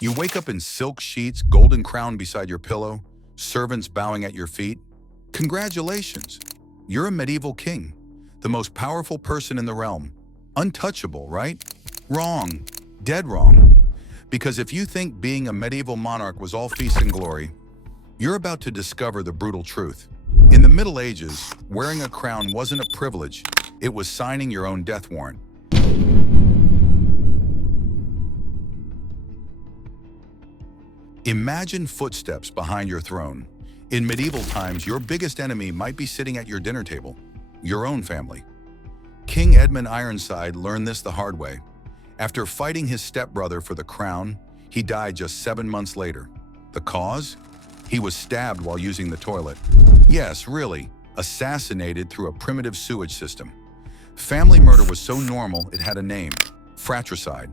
You wake up in silk sheets, golden crown beside your pillow, servants bowing at your feet. Congratulations! You're a medieval king, the most powerful person in the realm. Untouchable, right? Wrong. Dead wrong. Because if you think being a medieval monarch was all feast and glory, you're about to discover the brutal truth. In the Middle Ages, wearing a crown wasn't a privilege, it was signing your own death warrant. Imagine footsteps behind your throne. In medieval times, your biggest enemy might be sitting at your dinner table, your own family. King Edmund Ironside learned this the hard way. After fighting his stepbrother for the crown, he died just 7 months later. The cause? He was stabbed while using the toilet. Yes, really, assassinated through a primitive sewage system. Family murder was so normal it had a name: fratricide.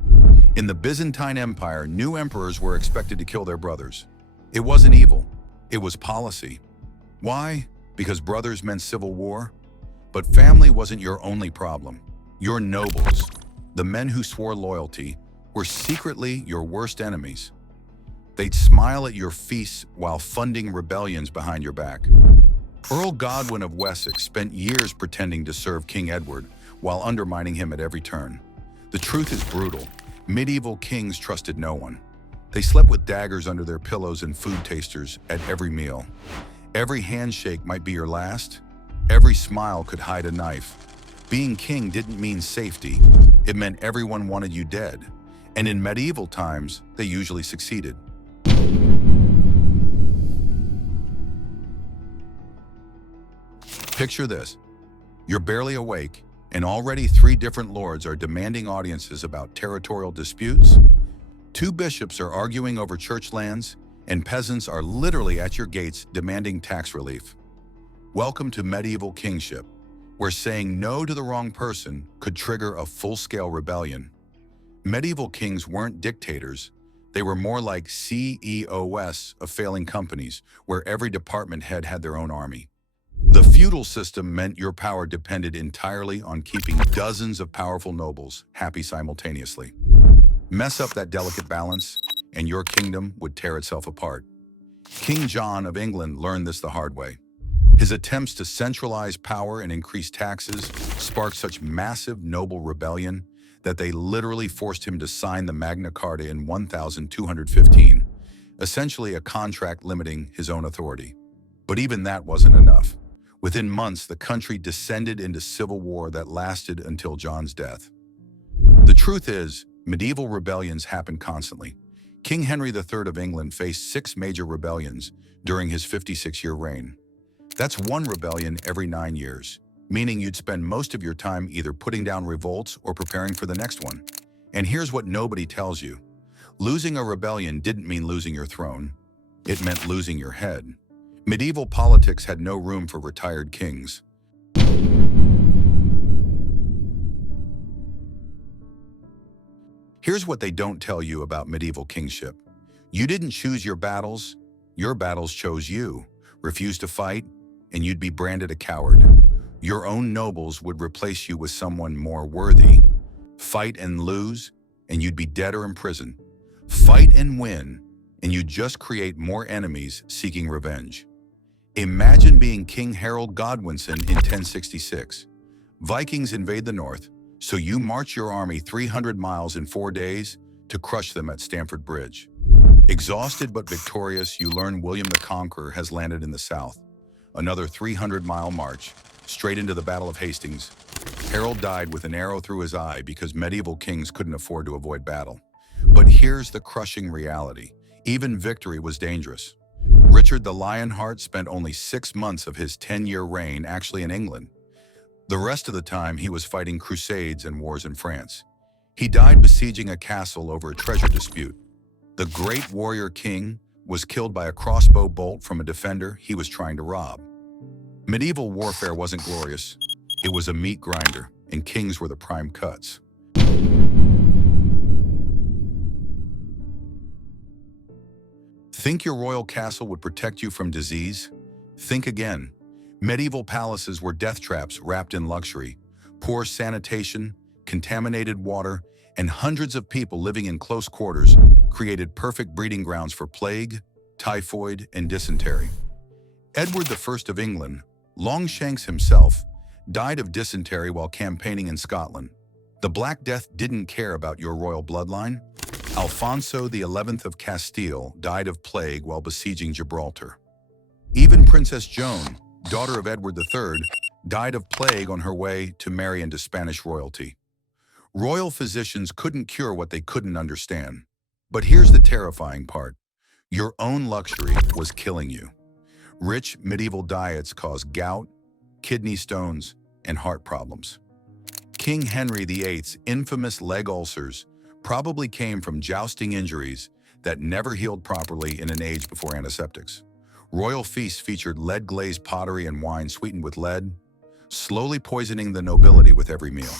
In the Byzantine Empire, new emperors were expected to kill their brothers. It wasn't evil, it was policy. Why? Because brothers meant civil war? But family wasn't your only problem. Your nobles, the men who swore loyalty, were secretly your worst enemies. They'd smile at your feasts while funding rebellions behind your back. Earl Godwin of Wessex spent years pretending to serve King Edward while undermining him at every turn. The truth is brutal. Medieval kings trusted no one. They slept with daggers under their pillows and food tasters at every meal. Every handshake might be your last. Every smile could hide a knife. Being king didn't mean safety. It meant everyone wanted you dead. And in medieval times, they usually succeeded. Picture this. You're barely awake, and already 3 different lords are demanding audiences about territorial disputes. 2 bishops are arguing over church lands, and peasants are literally at your gates demanding tax relief. Welcome to medieval kingship, where saying no to the wrong person could trigger a full-scale rebellion. Medieval kings weren't dictators. They were more like CEOs of failing companies, where every department head had their own army. The feudal system meant your power depended entirely on keeping dozens of powerful nobles happy simultaneously. Mess up that delicate balance, and your kingdom would tear itself apart. King John of England learned this the hard way. His attempts to centralize power and increase taxes sparked such massive noble rebellion that they literally forced him to sign the Magna Carta in 1215, essentially a contract limiting his own authority. But even that wasn't enough. Within months, the country descended into civil war that lasted until John's death. The truth is, medieval rebellions happened constantly. King Henry III of England faced 6 major rebellions during his 56-year reign. That's 1 rebellion every 9 years, meaning you'd spend most of your time either putting down revolts or preparing for the next one. And here's what nobody tells you. Losing a rebellion didn't mean losing your throne. It meant losing your head. Medieval politics had no room for retired kings. Here's what they don't tell you about medieval kingship. You didn't choose your battles chose you. Refuse to fight, and you'd be branded a coward. Your own nobles would replace you with someone more worthy. Fight and lose, and you'd be dead or in prison. Fight and win, and you'd just create more enemies seeking revenge. Imagine being King Harold Godwinson in 1066. Vikings invade the north, so you march your army 300 miles in 4 days to crush them at Stamford Bridge. Exhausted but victorious, you learn William the Conqueror has landed in the south. Another 300-mile march, straight into the Battle of Hastings. Harold died with an arrow through his eye because medieval kings couldn't afford to avoid battle. But here's the crushing reality. Even victory was dangerous. Richard the Lionheart spent only 6 months of his 10-year reign actually in England. The rest of the time, he was fighting crusades and wars in France. He died besieging a castle over a treasure dispute. The great warrior king was killed by a crossbow bolt from a defender he was trying to rob. Medieval warfare wasn't glorious. It was a meat grinder, and kings were the prime cuts. Think your royal castle would protect you from disease? Think again. Medieval palaces were death traps wrapped in luxury. Poor sanitation, contaminated water, and hundreds of people living in close quarters created perfect breeding grounds for plague, typhoid, and dysentery. Edward I of England, Longshanks himself, died of dysentery while campaigning in Scotland. The Black Death didn't care about your royal bloodline. Alfonso XI of Castile died of plague while besieging Gibraltar. Even Princess Joan, daughter of Edward III, died of plague on her way to marry into Spanish royalty. Royal physicians couldn't cure what they couldn't understand. But here's the terrifying part. Your own luxury was killing you. Rich medieval diets caused gout, kidney stones, and heart problems. King Henry VIII's infamous leg ulcers probably came from jousting injuries that never healed properly in an age before antiseptics. Royal feasts featured lead-glazed pottery and wine sweetened with lead, slowly poisoning the nobility with every meal.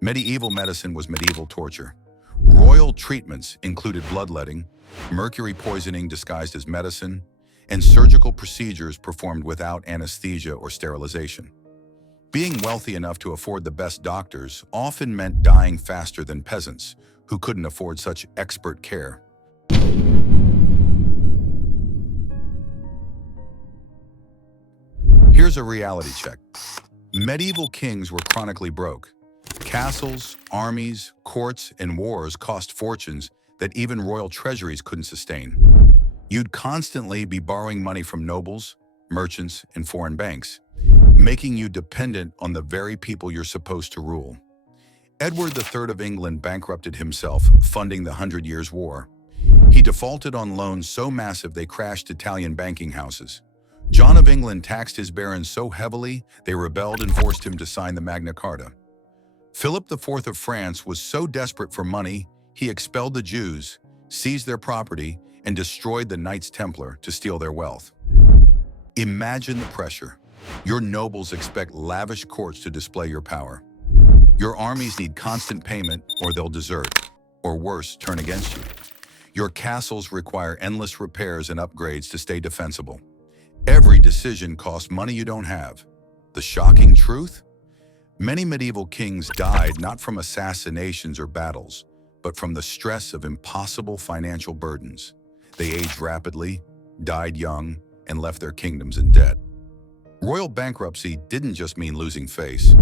Medieval medicine was medieval torture. Royal treatments included bloodletting, mercury poisoning disguised as medicine, and surgical procedures performed without anesthesia or sterilization. Being wealthy enough to afford the best doctors often meant dying faster than peasants who couldn't afford such expert care. Here's a reality check. Medieval kings were chronically broke. Castles, armies, courts, and wars cost fortunes that even royal treasuries couldn't sustain. You'd constantly be borrowing money from nobles, merchants, and foreign banks, making you dependent on the very people you're supposed to rule. Edward III of England bankrupted himself, funding the 100 Years' War. He defaulted on loans so massive they crashed Italian banking houses. John of England taxed his barons so heavily they rebelled and forced him to sign the Magna Carta. Philip IV of France was so desperate for money, he expelled the Jews, seized their property, and destroyed the Knights Templar to steal their wealth. Imagine the pressure. Your nobles expect lavish courts to display your power. Your armies need constant payment or they'll desert, or worse, turn against you. Your castles require endless repairs and upgrades to stay defensible. Every decision costs money you don't have. The shocking truth? Many medieval kings died not from assassinations or battles, but from the stress of impossible financial burdens. They aged rapidly, died young, and left their kingdoms in debt. Royal bankruptcy didn't just mean losing face.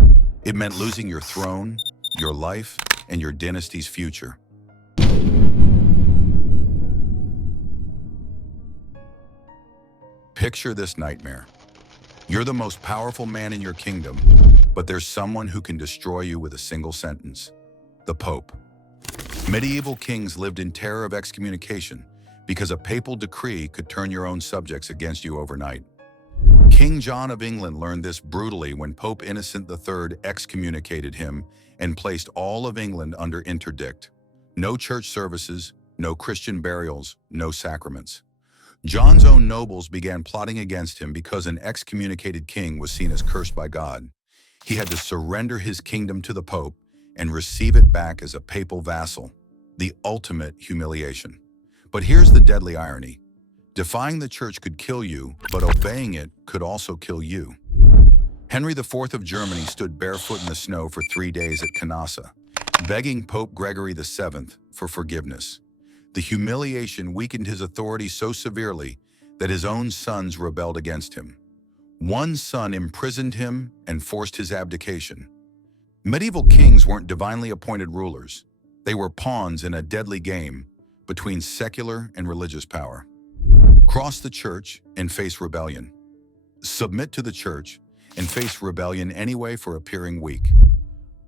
It meant losing your throne, your life, and your dynasty's future. Picture this nightmare. You're the most powerful man in your kingdom, but there's someone who can destroy you with a single sentence: the Pope. Medieval kings lived in terror of excommunication because a papal decree could turn your own subjects against you overnight. King John of England learned this brutally when Pope Innocent III excommunicated him and placed all of England under interdict. No church services, no Christian burials, no sacraments. John's own nobles began plotting against him because an excommunicated king was seen as cursed by God. He had to surrender his kingdom to the Pope and receive it back as a papal vassal, the ultimate humiliation. But here's the deadly irony. Defying the church could kill you, but obeying it could also kill you. Henry IV of Germany stood barefoot in the snow for 3 days at Canossa, begging Pope Gregory VII for forgiveness. The humiliation weakened his authority so severely that his own sons rebelled against him. One son imprisoned him and forced his abdication. Medieval kings weren't divinely appointed rulers. They were pawns in a deadly game between secular and religious power. Cross the church and face rebellion. Submit to the church and face rebellion anyway for appearing weak.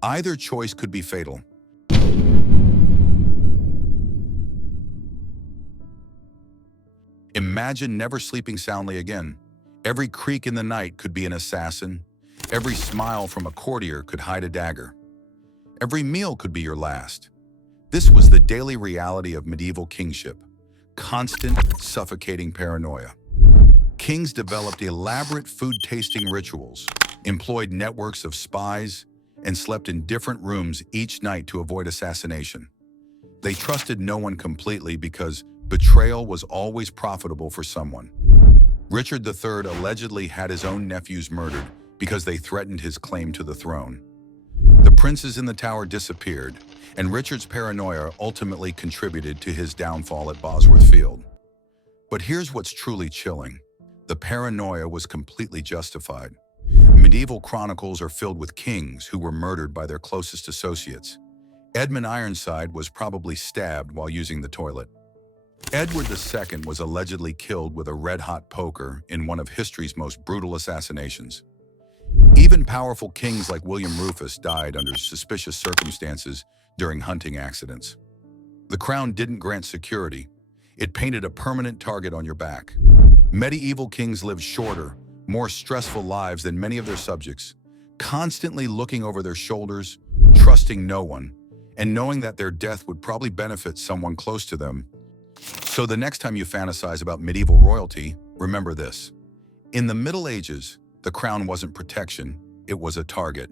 Either choice could be fatal. Imagine never sleeping soundly again. Every creak in the night could be an assassin. Every smile from a courtier could hide a dagger. Every meal could be your last. This was the daily reality of medieval kingship. Constant, suffocating paranoia. Kings developed elaborate food-tasting rituals, employed networks of spies, and slept in different rooms each night to avoid assassination. They trusted no one completely because betrayal was always profitable for someone. Richard III allegedly had his own nephews murdered because they threatened his claim to the throne. The princes in the tower disappeared, and Richard's paranoia ultimately contributed to his downfall at Bosworth Field. But here's what's truly chilling. The paranoia was completely justified. Medieval chronicles are filled with kings who were murdered by their closest associates. Edmund Ironside was probably stabbed while using the toilet. Edward II was allegedly killed with a red-hot poker in one of history's most brutal assassinations. Even powerful kings like William Rufus died under suspicious circumstances during hunting accidents. The crown didn't grant security. It painted a permanent target on your back. Medieval kings lived shorter, more stressful lives than many of their subjects, constantly looking over their shoulders, trusting no one, and knowing that their death would probably benefit someone close to them. So the next time you fantasize about medieval royalty, remember this. In the Middle Ages, the crown wasn't protection, it was a target.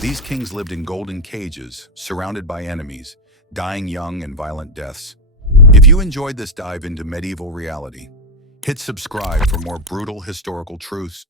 These kings lived in golden cages, surrounded by enemies, dying young and violent deaths. If you enjoyed this dive into medieval reality, hit subscribe for more brutal historical truths.